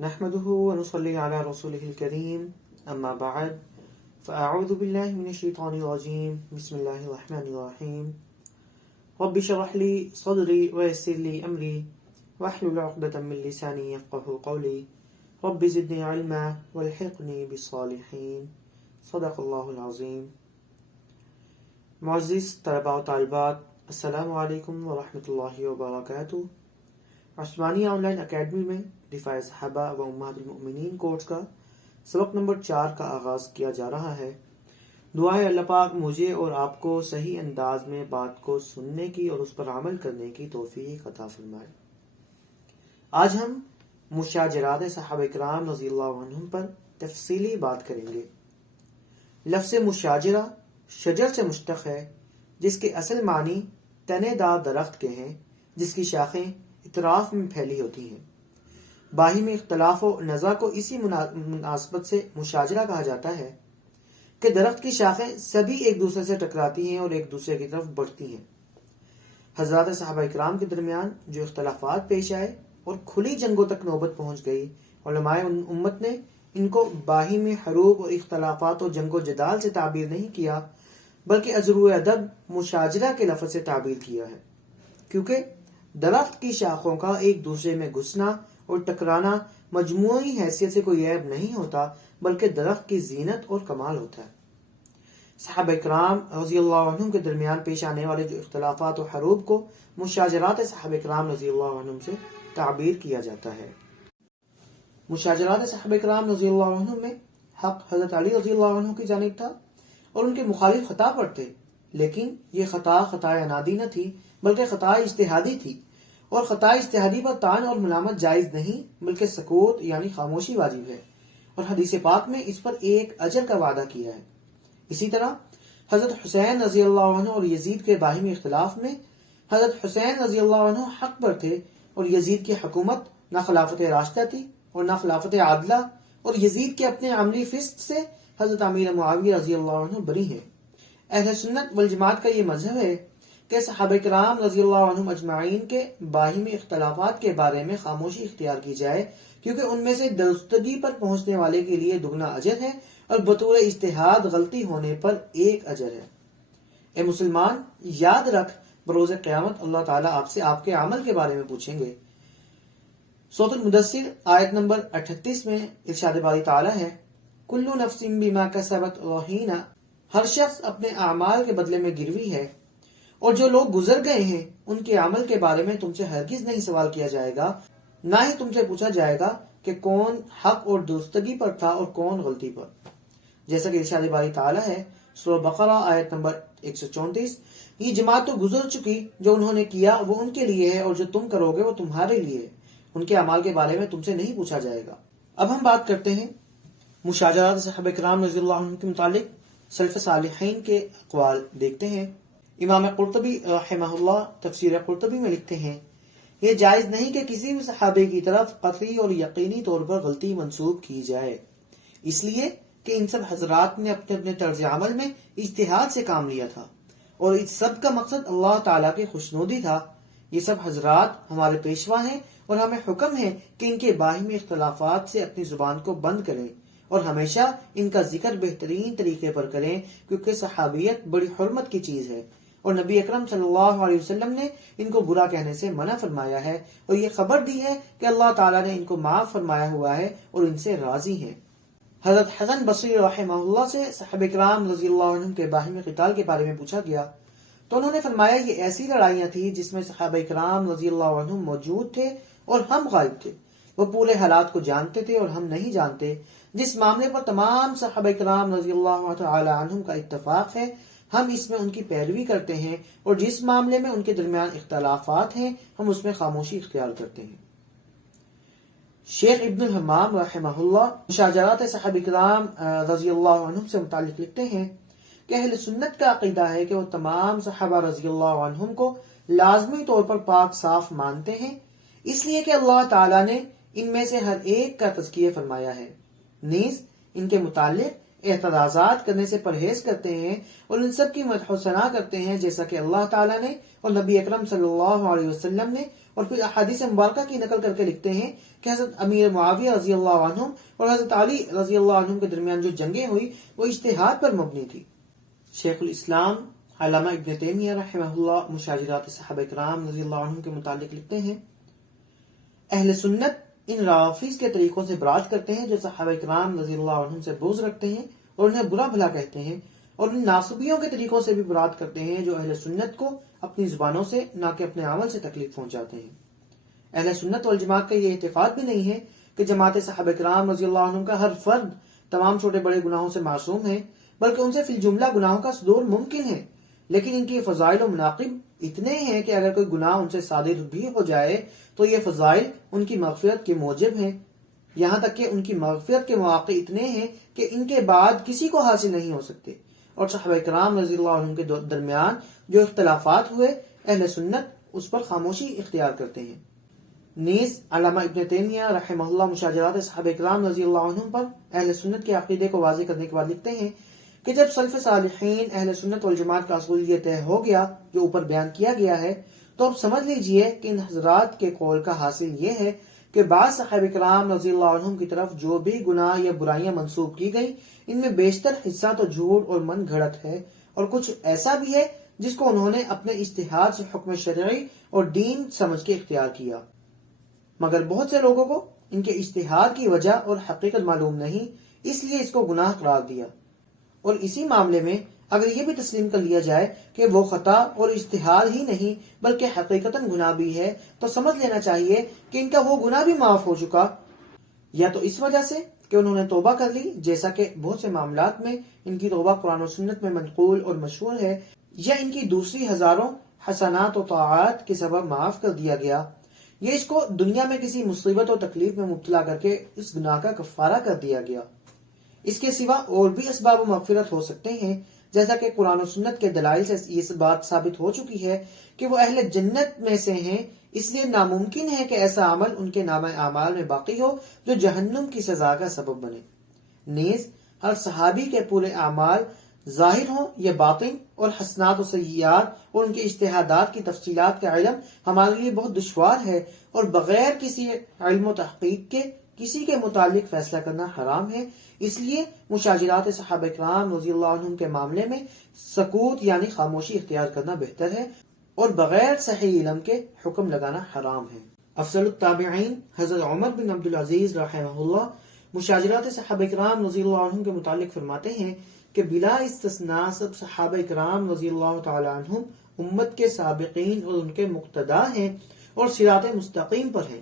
نحمده ونصلي على رسوله الكريم اما بعد فاعوذ بالله من الشيطان الرجيم بسم الله الرحمن الرحيم رب اشرح لي صدري ويسر لي امري واحلل عقدة من لساني يفقهوا قولي رب زدني علما والحقني بالصالحين صدق الله العظيم. معزز طلباء و طالبات، السلام علیکم ورحمۃ اللہ وبرکاتہ. عثمانیہ آن لائن اکیڈمی میں دفاع صحابہ و امہات المؤمنین کورس کا سبق نمبر 4 کا آغاز کیا جا رہا ہے. دعا ہے اللہ پاک مجھے اور آپ کو صحیح انداز میں بات کو سننے کی اور اس پر عمل کرنے کی توفیق عطا فرمائے. آج ہم مشاجرات صحابہ کرام رضی اللہ عنہم پر تفصیلی بات کریں گے. لفظ مشاجرہ شجر سے مشتق ہے، جس کے اصل معنی تنے دار درخت کے ہیں جس کی شاخیں اطراف میں پھیلی ہوتی ہیں. باہمی اختلاف و نزاع کو اسی مناسبت سے مشاجرہ کہا جاتا ہے کہ درخت کی شاخیں سبھی ایک دوسرے سے ٹکراتی ہیں اور ایک دوسرے کی طرف بڑھتی ہیں. حضرات صحابہ کرام کے درمیان جو اختلافات پیش آئے اور کھلی جنگوں تک نوبت پہنچ گئی، علماء امت نے ان کو باہمی حروب اور اختلافات اور جنگ و جدال سے تعبیر نہیں کیا، بلکہ عذر و ادب مشاجرہ کے لفظ سے تعبیر کیا ہے، کیونکہ درخت کی شاخوں کا ایک دوسرے میں گھسنا اور ٹکرانا مجموعی حیثیت سے کوئی عیب نہیں ہوتا، بلکہ درخت کی زینت اور کمال ہوتا ہے. صحابہ کرام رضی اللہ عنہم کے درمیان پیش آنے والے جو اختلافات و حروب کو مشاجرات صحابہ کرام رضی اللہ عنہم سے تعبیر کیا جاتا ہے. مشاجرات صحابہ کرام رضی اللہ عنہم میں حق حضرت علی رضی اللہ عنہ کی جانب تھا اور ان کے مخالف خطا پر تھے، لیکن یہ خطا عنادی نہ تھی بلکہ خطا اجتہادی تھی، اور خطا اجتہادی پر طعن اور ملامت جائز نہیں بلکہ سکوت یعنی خاموشی واجب ہے، اور حدیث پاک میں اس پر ایک اجر کا وعدہ کیا ہے. اسی طرح حضرت حسین رضی اللہ عنہ اور یزید کے باہمی اختلاف میں حضرت حسین رضی اللہ عنہ حق پر تھے اور یزید کی حکومت نہ خلافت راشدہ تھی اور نہ خلافت عادلہ، اور یزید کے اپنے عملی فسق سے حضرت امیر معاویہ رضی اللہ عنہ بری ہیں. اہل سنت والجماعت کا یہ مذہب ہے کہ صحابہ کرام رضی اللہ عنہم اجمعین کے باہمی اختلافات کے بارے میں خاموشی اختیار کی جائے، کیونکہ ان میں سے درستگی پر پہنچنے والے کے لیے دگنا اجر ہے اور بطور اجتہاد غلطی ہونے پر ایک اجر ہے. اے مسلمان، یاد رکھ بروز قیامت اللہ تعالیٰ آپ سے آپ کے عمل کے بارے میں پوچھیں گے. سورۃ المدثر آیت نمبر 38 میں ارشاد باری تعالیٰ ہے، کل نفس بما کسبت رہینہ، ہر شخص اپنے اعمال کے بدلے میں گروی ہے، اور جو لوگ گزر گئے ہیں ان کے عمل کے بارے میں تم سے ہرگز نہیں سوال کیا جائے گا، نہ ہی تم سے پوچھا جائے گا کہ کون حق اور درستگی پر تھا اور کون غلطی پر. جیسا کہ ارشاد باری تعالیٰ ہے سورہ بقرہ آیت نمبر 134، یہ جماعت تو گزر چکی، جو انہوں نے کیا وہ ان کے لیے ہے اور جو تم کرو گے وہ تمہارے لیے ہے، ان کے اعمال کے بارے میں تم سے نہیں پوچھا جائے گا. اب ہم بات کرتے ہیں مشاجرات صحابہ کرام رضی اللہ عنہ کے متعلق سلف صالحین کے اقوال دیکھتے ہیں. امام قرطبی رحمہ اللہ تفسیر قرطبی میں لکھتے ہیں، یہ جائز نہیں کہ کسی بھی صحابی کی طرف قطعی اور یقینی طور پر غلطی منسوب کی جائے، اس لیے کہ ان سب حضرات نے اپنے اپنے طرز عمل میں اجتہاد سے کام لیا تھا اور اس سب کا مقصد اللہ تعالیٰ کی خوشنودی تھا. یہ سب حضرات ہمارے پیشوا ہیں اور ہمیں حکم ہے کہ ان کے باہمی اختلافات سے اپنی زبان کو بند کریں اور ہمیشہ ان کا ذکر بہترین طریقے پر کریں، کیونکہ صحابیت بڑی حرمت کی چیز ہے اور نبی اکرم صلی اللہ علیہ وسلم نے ان کو برا کہنے سے منع فرمایا ہے اور یہ خبر دی ہے کہ اللہ تعالیٰ نے ان کو معاف فرمایا ہوا ہے اور ان سے راضی ہیں. حضرت حسن بصری رحمہ اللہ سے صحابہ کرام رضی اللہ عنہ کے باہمی قتال کے بارے میں پوچھا گیا تو انہوں نے فرمایا، یہ ایسی لڑائیاں تھیں جس میں صحابہ کرام رضی اللہ عنہ موجود تھے اور ہم غائب تھے. وہ پورے حالات کو جانتے تھے اور ہم نہیں جانتے. جس معاملے پر تمام صحابہ کرام رضی اللہ تعالی عنہم کا اتفاق ہے ہم اس میں ان کی پیروی کرتے ہیں، اور جس معاملے میں ان کے درمیان اختلافات ہیں ہم اس میں خاموشی اختیار کرتے ہیں. شیخ ابن الحمام رحمہ اللہ مشاجرات صحابہ کرام رضی اللہ عنہم سے متعلق لکھتے ہیں کہ اہل سنت کا عقیدہ ہے کہ وہ تمام صحابہ رضی اللہ عنہم کو لازمی طور پر پاک صاف مانتے ہیں، اس لیے کہ اللہ تعالیٰ نے ان میں سے ہر ایک کا تزکیہ فرمایا ہے، نیز ان کے متعلق اعتراضات کرنے سے پرہیز کرتے ہیں اور ان سب کی مدح و ثنا کرتے ہیں، جیسا کہ اللہ تعالیٰ نے اور نبی اکرم صلی اللہ علیہ وسلم نے اور پھر احادیث مبارکہ کی نقل کر کے لکھتے ہیں کہ حضرت امیر معاویہ رضی اللہ عنہ اور حضرت علی رضی اللہ عنہ کے درمیان جو جنگیں ہوئی وہ اجتہاد پر مبنی تھی۔ شیخ الاسلام علامہ ابن تیمیہ رحمہ اللہ مشاجرات صحابہ کرام رضی اللہ عنہ کے متعلق لکھتے ہیں، اہل سنت ان روافض کے طریقوں سے برات کرتے ہیں جو صحابہ کرام رضی اللہ عنہ سے بغض رکھتے ہیں اور انہیں برا بھلا کہتے ہیں، اور ان ناصبیوں کے طریقوں سے بھی برات کرتے ہیں جو اہل سنت کو اپنی زبانوں سے نہ کہ اپنے عمل سے تکلیف پہنچاتے ہیں۔ اہل سنت والجماعت کا یہ اعتقاد بھی نہیں ہے کہ جماعت صحابہ کرام رضی اللہ عنہ کا ہر فرد تمام چھوٹے بڑے گناہوں سے معصوم ہے، بلکہ ان سے فی الجملہ گناہوں کا صدور ممکن ہے، لیکن ان کی فضائل و مناقب اتنے ہیں کہ اگر کوئی گناہ ان سے صادر بھی ہو جائے تو یہ فضائل ان کی مغفرت کے موجب ہیں، یہاں تک کہ ان کی مغفرت کے مواقع اتنے ہیں کہ ان کے بعد کسی کو حاصل نہیں ہو سکتے۔ اور صحابہ کرام رضی اللہ عنہ کے درمیان جو اختلافات ہوئے اہل سنت اس پر خاموشی اختیار کرتے ہیں۔ نیز علامہ ابن تیمیہ رحمہ اللہ مشاجرات صحابہ کرام رضی اللہ عنہ پر اہل سنت کے عقیدے کو واضح کرنے کے بعد لکھتے ہیں کہ جب سلف صالحین اہل سنت والجماعت کا اصول یہ طے ہو گیا جو اوپر بیان کیا گیا ہے، تو اب سمجھ لیجئے کہ ان حضرات کے قول کا حاصل یہ ہے کہ بعض صحابہ کرام رضی اللہ عنہ کی طرف جو بھی گناہ یا برائیاں منسوب کی گئی ان میں بیشتر حصہ تو جھوٹ اور من گھڑت ہے، اور کچھ ایسا بھی ہے جس کو انہوں نے اپنے اجتہاد سے حکم شرعی اور دین سمجھ کے اختیار کیا، مگر بہت سے لوگوں کو ان کے اجتہاد کی وجہ اور حقیقت معلوم نہیں، اس لیے اس کو گناہ قرار دیا۔ اور اسی معاملے میں اگر یہ بھی تسلیم کر لیا جائے کہ وہ خطا اور اجتہاد ہی نہیں بلکہ حقیقتاً گناہ بھی ہے، تو سمجھ لینا چاہیے کہ ان کا وہ گناہ بھی معاف ہو چکا، یا تو اس وجہ سے کہ انہوں نے توبہ کر لی، جیسا کہ بہت سے معاملات میں ان کی توبہ قرآن و سنت میں منقول اور مشہور ہے، یا ان کی دوسری ہزاروں حسنات و طاعات کے سبب معاف کر دیا گیا، یہ اس کو دنیا میں کسی مصیبت و تکلیف میں مبتلا کر کے اس گناہ کا کفارہ کر دیا گیا۔ اس کے سوا اور بھی اسباب مغفرت ہو سکتے ہیں، جیسا کہ قرآن و سنت کے دلائل سے یہ بات ثابت ہو چکی ہے کہ وہ اہل جنت میں سے ہیں، اس لیے ناممکن ہے کہ ایسا عمل ان کے نامہ اعمال میں باقی ہو جو جہنم کی سزا کا سبب بنے۔ نیز ہر صحابی کے پورے اعمال ظاہر ہوں یا باطن اور حسنات و سیئات اور ان کے اجتہادات کی تفصیلات کا علم ہمارے لیے بہت دشوار ہے، اور بغیر کسی علم و تحقیق کے کسی کے متعلق فیصلہ کرنا حرام ہے، اس لیے مشاجرات صحابہ کرام رضی اللہ عنہم کے معاملے میں سکوت یعنی خاموشی اختیار کرنا بہتر ہے، اور بغیر صحیح علم کے حکم لگانا حرام ہے۔ افضل التابعین حضرت عمر بن عبدالعزیز رحمہ اللہ مشاجرات صحابہ کرام رضی اللہ عنہم کے متعلق فرماتے ہیں کہ بلا استثناء سب صحابہ کرام رضی اللہ تعالی عنہم امت کے سابقین اور ان کے مقتدا ہیں اور صراط مستقیم پر ہیں۔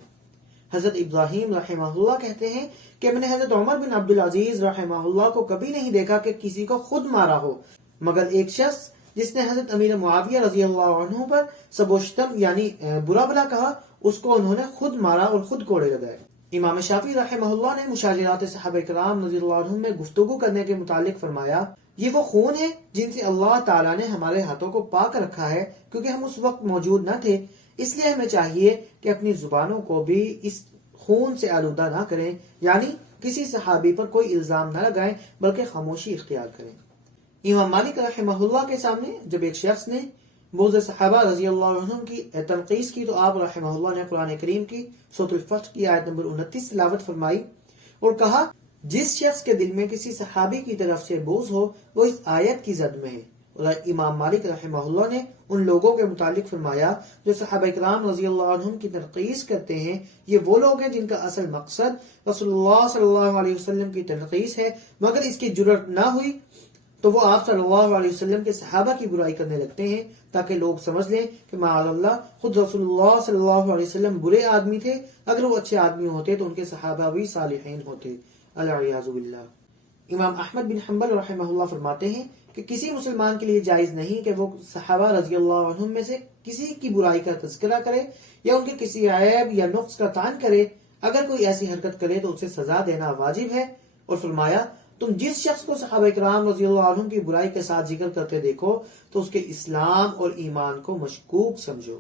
حضرت ابراہیم رحمہ اللہ کہتے ہیں کہ میں نے حضرت عمر بن عبدالعزیز رحمہ اللہ کو کبھی نہیں دیکھا کہ کسی کو خود مارا ہو، مگر ایک شخص جس نے حضرت امیر معاویہ رضی اللہ عنہ پر سب و شتم یعنی برا بھلا کہا، اس کو انہوں نے خود مارا اور خود کوڑے لگائے۔ امام شافعی رحمہ اللہ نے مشاجرات صحابہ کرام رضی اللہ عنہ میں گفتگو کرنے کے متعلق فرمایا، یہ وہ خون ہے جن سے اللہ تعالیٰ نے ہمارے ہاتھوں کو پاک رکھا ہے، کیونکہ ہم اس وقت موجود نہ تھے، اس لیے ہمیں چاہیے کہ اپنی زبانوں کو بھی اس خون سے آلودہ نہ کریں، یعنی کسی صحابی پر کوئی الزام نہ لگائیں بلکہ خاموشی اختیار کریں۔ امام مالک رحمہ اللہ کے سامنے جب ایک شخص نے بغض صحابہ رضی اللہ عنہم کی تنقیص کی تو آپ رحمہ اللہ نے قرآن کریم کی سورۃ الفتح کی آیت نمبر 29 تلاوت فرمائی اور کہا، جس شخص کے دل میں کسی صحابی کی طرف سے بغض ہو وہ اس آیت کی زد میں ہے۔ اور امام مالک رحمہ اللہ نے ان لوگوں کے متعلق فرمایا جو صحابہ کرام رضی اللہ عنہم کی تنقیص کرتے ہیں، یہ وہ لوگ ہیں جن کا اصل مقصد رسول اللہ صلی اللہ علیہ وسلم کی تنقیص ہے، مگر اس کی جرأت نہ ہوئی تو وہ آپ صلی اللہ علیہ وسلم کے صحابہ کی برائی کرنے لگتے ہیں تاکہ لوگ سمجھ لیں کہ معاذ اللہ خود رسول اللہ صلی اللہ علیہ وسلم برے آدمی تھے، اگر وہ اچھے آدمی ہوتے تو ان کے صحابہ بھی صالحین ہوتے، العیاذ باللہ۔ امام احمد بن حنبل رحمہ اللہ فرماتے ہیں کہ کسی مسلمان کے لیے جائز نہیں کہ وہ صحابہ رضی اللہ عنہم میں سے کسی کی برائی کا تذکرہ کرے یا ان کے کسی عیب یا نقص کا طعن کرے، اگر کوئی ایسی حرکت کرے تو اسے سزا دینا واجب ہے، اور فرمایا تم جس شخص کو صحابہ کرام رضی اللہ عنہم کی برائی کے ساتھ ذکر کرتے دیکھو تو اس کے اسلام اور ایمان کو مشکوک سمجھو۔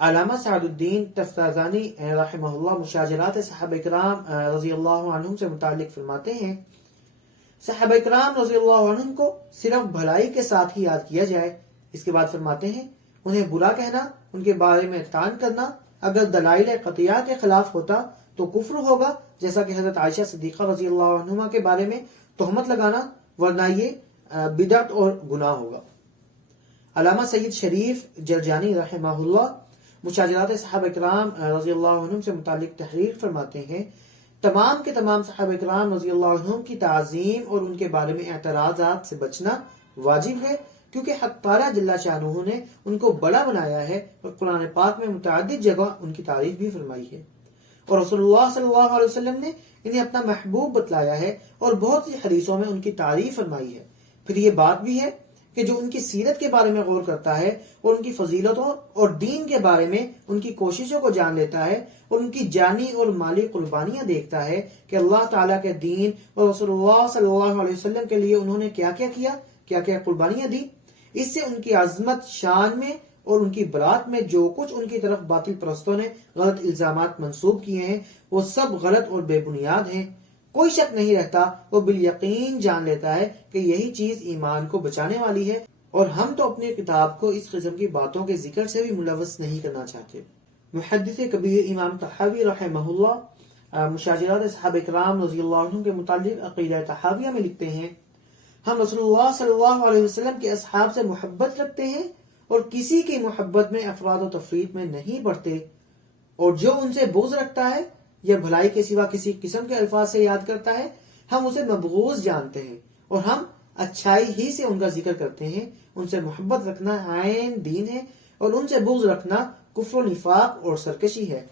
علامہ سعد الدین تفتازانی رحمہ اللہ مشاجرات صحابہ کرام رضی اللہ عنہم سے متعلق فرماتے ہیں، صحابہ کرام رضی اللہ عنہم کو صرف بھلائی کے ساتھ ہی یاد کیا جائے۔ اس کے بعد فرماتے ہیں، انہیں برا کہنا ان کے بارے میں احتان کرنا اگر دلائل قطعیہ کے خلاف ہوتا تو کفر ہوگا، جیسا کہ حضرت عائشہ صدیقہ رضی اللہ عنہما کے بارے میں تہمت لگانا، ورنہ یہ بدعت اور گناہ ہوگا۔ علامہ سید شریف جرجانی رحمہ اللہ مشاجرات صحابہ کرام رضی اللہ عنہم سے متعلق تحریر فرماتے ہیں، تمام کے تمام صحابہ کرام رضی اللہ عنہم کی تعظیم اور ان کے بارے میں اعتراضات سے بچنا واجب ہے، کیونکہ حق تعالیٰ جل شانہ نے ان کو بڑا بنایا ہے اور قرآن پاک میں متعدد جگہ ان کی تعریف بھی فرمائی ہے، اور رسول اللہ صلی اللہ علیہ وسلم نے انہیں اپنا محبوب بتلایا ہے اور بہت سی حدیثوں میں ان کی تعریف فرمائی ہے۔ پھر یہ بات بھی ہے کہ جو ان کی سیرت کے بارے میں غور کرتا ہے اور ان کی فضیلتوں اور دین کے بارے میں ان کی کوششوں کو جان لیتا ہے اور ان کی جانی اور مالی قربانیاں دیکھتا ہے کہ اللہ تعالیٰ کے دین اور رسول اللہ صلی اللہ علیہ وسلم کے لیے انہوں نے کیا کیا قربانیاں دی، اس سے ان کی عظمت شان میں اور ان کی برات میں جو کچھ ان کی طرف باطل پرستوں نے غلط الزامات منسوب کیے ہیں وہ سب غلط اور بے بنیاد ہیں۔ کوئی شک نہیں رہتا، وہ بالیقین جان لیتا ہے کہ یہی چیز ایمان کو بچانے والی ہے، اور ہم تو اپنی کتاب کو اس قسم کی باتوں کے ذکر سے بھی ملوث نہیں کرنا چاہتے۔ محدث کبیر امام طحاوی رحمہ اللہ مشاجرات صحابہ کرام رضی اللہ عنہ کے متعلق عقیدہ طحاویہ میں لکھتے ہیں، ہم رسول اللہ صلی اللہ علیہ وسلم کے اصحاب سے محبت رکھتے ہیں اور کسی کی محبت میں افراد و تفریط میں نہیں پڑتے، اور جو ان سے بغض رکھتا ہے یا بھلائی کے سوا کسی قسم کے الفاظ سے یاد کرتا ہے ہم اسے مبغوض جانتے ہیں، اور ہم اچھائی ہی سے ان کا ذکر کرتے ہیں۔ ان سے محبت رکھنا عین دین ہے، اور ان سے بغض رکھنا کفر و نفاق اور سرکشی ہے۔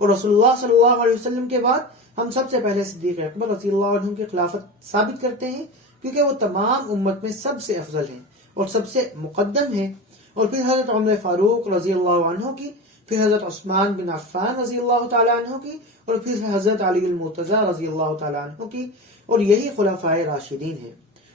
اور رسول اللہ صلی اللہ علیہ وسلم کے بعد ہم سب سے پہلے صدیق اکبر رضی اللہ عنہ کی خلافت ثابت کرتے ہیں، کیونکہ وہ تمام امت میں سب سے افضل ہیں اور سب سے مقدم ہیں، اور پھر حضرت عمر فاروق رضی اللہ عنہ کی، پھر حضرت عثمان بن عفان رضی اللہ تعالیٰ عنہ کی، اور پھر حضرت علی المرتضیٰ رضی اللہ تعالیٰ عنہ کی، اور یہی خلفائے راشدین ہیں،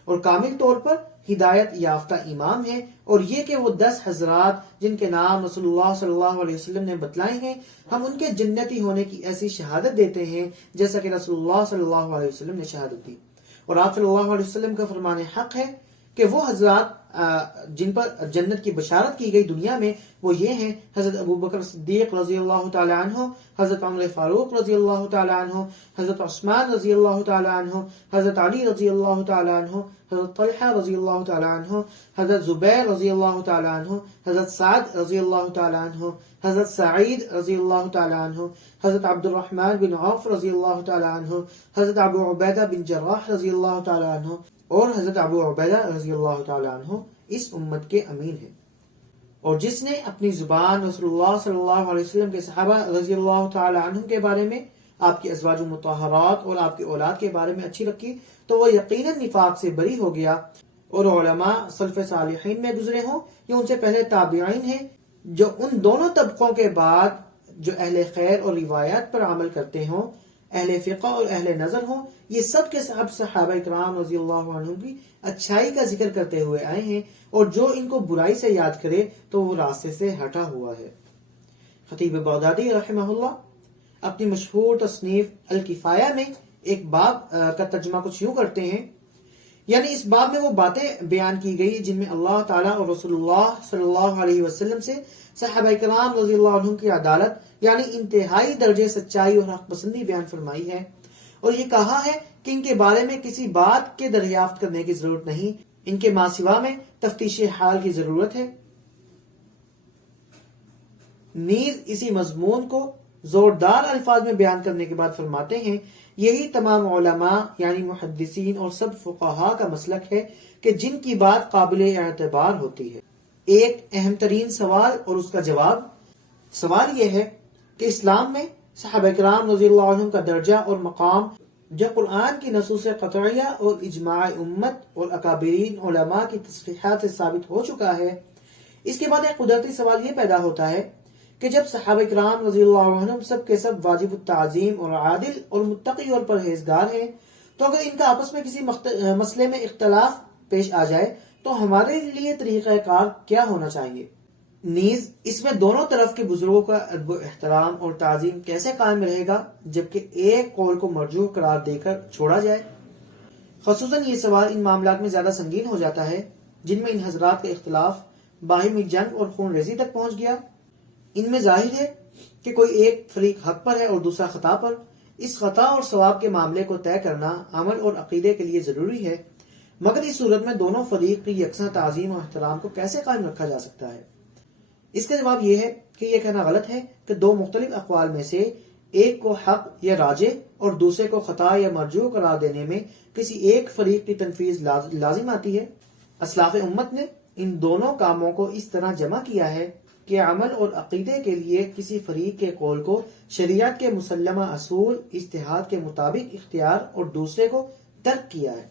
اور کامل طور پر ہدایت یافتہ امام ہیں۔ اور یہ کہ وہ 10 حضرات جن کے نام رسول اللہ صلی اللہ علیہ وسلم نے بتلائے ہیں، ہم ان کے جنتی ہونے کی ایسی شہادت دیتے ہیں جیسا کہ رسول اللہ صلی اللہ علیہ وسلم نے شہادت دی، اور آپ صلی اللہ علیہ وسلم کا فرمان حق ہے کہ وہ حضرات جن پر جنت کی بشارت کی گئی دنیا میں وہ یہ ہیں: حضرت ابو بکر صدیق رضی اللہ تعالی عنہ، حضرت عمر فاروق رضی اللہ تعالی عنہ، حضرت عثمان رضی اللہ تعالی عنہ، حضرت علی رضی اللہ تعالی عنہ، حضرت طلحہ رضی اللہ تعالی عنہ، حضرت زبیر رضی اللہ تعالی عنہ، حضرت سعد رضی اللہ تعالی عنہ، حضرت سعید رضی اللہ تعالی عنہ، حضرت عبد الرحمن بن عوف رضی اللہ تعالی عنہ، حضرت ابو عبیدہ بن جراح رضی اللہ تعالی عنہ، اور حضرت ابو عبیدہ رضی اللہ تعالی عنہ اس امت کے امین ہیں۔ اور جس نے اپنی زبان رسول اللہ صلی اللہ علیہ وسلم کے صحابہ رضی اللہ تعالی عنہ کے بارے میں، آپ کی ازواج مطہرات اور آپ کی اولاد کے بارے میں اچھی رکھی تو وہ یقیناً نفاق سے بری ہو گیا۔ اور علماء سلف صالحین میں گزرے ہوں یا ان سے پہلے تابعین ہیں، جو ان دونوں طبقوں کے بعد جو اہل خیر اور روایات پر عمل کرتے ہوں، اہل فقہ اور اہل نظر ہوں، یہ سب کے سب صحابہ کرام رضی اللہ عنہم کی اچھائی کا ذکر کرتے ہوئے آئے ہیں، اور جو ان کو برائی سے یاد کرے تو وہ راستے سے ہٹا ہوا ہے۔ خطیب بغدادی رحمہ اللہ اپنی مشہور تصنیف الکفایہ میں ایک باب کا ترجمہ کچھ یوں کرتے ہیں، یعنی اس باب میں وہ باتیں بیان کی گئی جن میں اللہ تعالیٰ اور رسول اللہ صلی اللہ علیہ وسلم سے صحابہ کرام رضی اللہ عنہم کی عدالت یعنی انتہائی درجے سچائی اور حق پسندی بیان فرمائی ہے، اور یہ کہا ہے کہ ان کے بارے میں کسی بات کے دریافت کرنے کی ضرورت نہیں، ان کے ماں سوا میں تفتیش حال کی ضرورت ہے۔ نیز اسی مضمون کو زوردار الفاظ میں بیان کرنے کے بعد فرماتے ہیں، یہی تمام علماء یعنی محدثین اور سب فقہاء کا مسلک ہے کہ جن کی بات قابل اعتبار ہوتی ہے۔ ایک اہم ترین سوال اور اس کا جواب، سوال یہ ہے کہ اسلام میں صحابہ کرام رضی اللہ عنہم کا درجہ اور مقام جو قرآن کی نصوص قطعیہ اور اجماع امت اور اکابرین علماء کی تصریحات سے ثابت ہو چکا ہے، اس کے بعد ایک قدرتی سوال یہ پیدا ہوتا ہے کہ جب صحابہ کرام رضی اللہ عنہم سب کے سب واجب التعظیم اور عادل اور متقی اور پرہیزگار ہیں، تو اگر ان کا آپس میں کسی مسئلے میں اختلاف پیش آ جائے تو ہمارے لیے طریقہ کار کیا ہونا چاہیے؟ نیز اس میں دونوں طرف کے بزرگوں کا ادب و احترام اور تعظیم کیسے قائم رہے گا جبکہ ایک قول کو مرجوح قرار دے کر چھوڑا جائے؟ خصوصاً یہ سوال ان معاملات میں زیادہ سنگین ہو جاتا ہے جن میں ان حضرات کا اختلاف باہمی جنگ اور خون ریزی تک پہنچ گیا، ان میں ظاہر ہے کہ کوئی ایک فریق حق پر ہے اور دوسرا خطا پر۔ اس خطا اور ثواب کے معاملے کو طے کرنا عمل اور عقیدے کے لیے ضروری ہے، مگر اس صورت میں دونوں فریق کی یکساں تعظیم اور احترام کو کیسے قائم رکھا جا سکتا ہے؟ اس کا جواب یہ ہے کہ یہ کہنا غلط ہے کہ دو مختلف اقوال میں سے ایک کو حق یا راجح اور دوسرے کو خطا یا مرجوح قرار دینے میں کسی ایک فریق کی تنفیذ لازم آتی ہے۔ اسلاف امت نے ان دونوں کاموں کو اس طرح جمع کیا ہے کہ عمل اور عقیدے کے لیے کسی فریق کے قول کو شریعت کے مسلمہ اصول اجتہاد کے مطابق اختیار اور دوسرے کو ترک کیا ہے،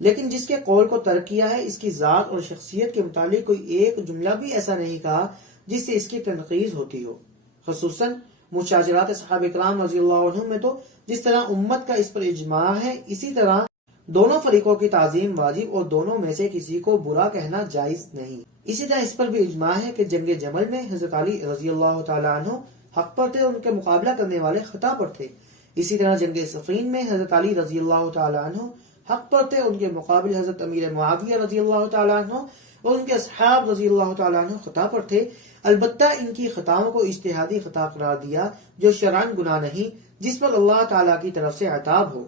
لیکن جس کے قول کو ترک کیا ہے اس کی ذات اور شخصیت کے متعلق کوئی ایک جملہ بھی ایسا نہیں کہا جس سے اس کی تنقید ہوتی ہو۔ خصوصاً مشاجرات صحابہ کرام رضی اللہ عنہم میں تو جس طرح امت کا اس پر اجماع ہے، اسی طرح دونوں فریقوں کی تعظیم واجب اور دونوں میں سے کسی کو برا کہنا جائز نہیں۔ اسی طرح اس پر بھی اجماع ہے کہ جنگ جمل میں حضرت علی رضی اللہ تعالیٰ عنہ حق پر تھے اور ان کے مقابلہ کرنے والے خطا پر تھے۔ اسی طرح جنگ صفین میں حضرت علی رضی اللہ تعالیٰ عنہ حق پر تھے، ان کے مقابل حضرت امیر معاویہ رضی اللہ تعالیٰ عنہ اور ان کے اصحاب رضی اللہ تعالیٰ عنہ خطا پر تھے۔ البتہ ان کی خطاؤں کو اجتہادی خطا قرار دیا جو شرعاً گناہ نہیں، جس پر اللہ تعالیٰ کی طرف سے عتاب ہو،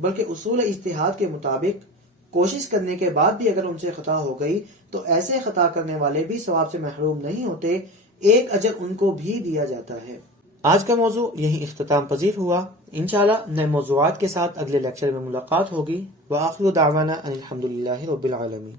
بلکہ اصول اجتہاد کے مطابق کوشش کرنے کے بعد بھی اگر ان سے خطا ہو گئی تو ایسے خطا کرنے والے بھی ثواب سے محروم نہیں ہوتے، ایک اجر ان کو بھی دیا جاتا ہے۔ آج کا موضوع یہیں اختتام پذیر ہوا، انشاءاللہ نئے موضوعات کے ساتھ اگلے لیکچر میں ملاقات ہوگی۔ وآخر دعوانا ان الحمدللہ رب العالمین۔